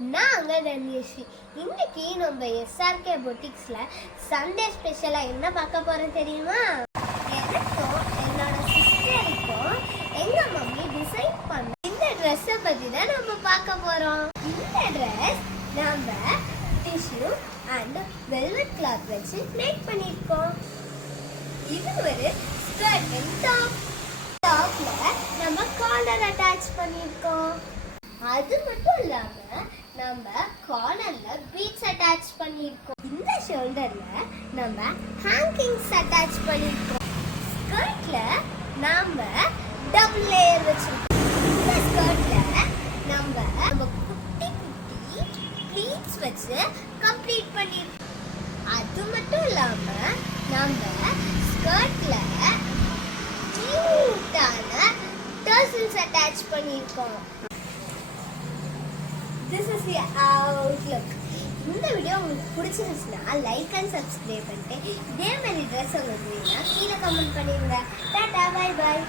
நாங்க தன்யஸ்ரீ. இன்னைக்கு நம்ம எஸ்ஆர்கே பொட்டிக்ஸ்ல சண்டே ஸ்பெஷலா என்ன பார்க்க போறோம் தெரியுமா? எனக்கும் என்னோட சிஸ்டருக்கும் எங்க மம்மி டிசைன் பண்ண இந்த ட்ரெஸ்ஸை பத்தி தான் நம்ம பார்க்க போறோம். இந்த ட்ரெஸ் நம்ம டிஷ்யூ அண்ட் வெல்வெட் கிளாத் வச்சு மேக் பண்ணிருக்கோம். இது ஒரு ஸ்கர்ட் அண்ட் டாப்ல நம்ம காலர் அட்டாச் பண்ணிருக்கோம். அது மட்டும் இல்லாம நம்ம கார்னர்ல பீட்ஸ் அட்டாச் பண்ணிருக்கோம். இந்த ஷோல்டர்ல நம்ம ஹேங்கிங்ஸ் அட்டாச் பண்ணிருக்கோம். ஸ்கர்ட்ல நாம டபுள் லேயர் வச்சிருக்கோம். இந்த ஸ்கர்ட்ல நம்ம குட்டி குட்டி ப்ளீட்ஸ் வச்சு கம்ப்ளீட் பண்ணிருக்கோம். அது மட்டும் இல்லாம நம்ம ஸ்கர்ட்ல கியூட்டான டர்சல்ஸ் அட்டாச் பண்ணிருக்கோம். This is the outlook. இந்த வீடியோ உங்களுக்கு பிடிச்சிருந்துச்சுன்னா லைக் அண்ட் சப்ஸ்கிரைப் பண்ணிட்டு இதே மாதிரி ட்ரெஸ் உங்களுக்கு வேணும்னா கீழே கமெண்ட் பண்ணிடுங்க. Tata, bye bye.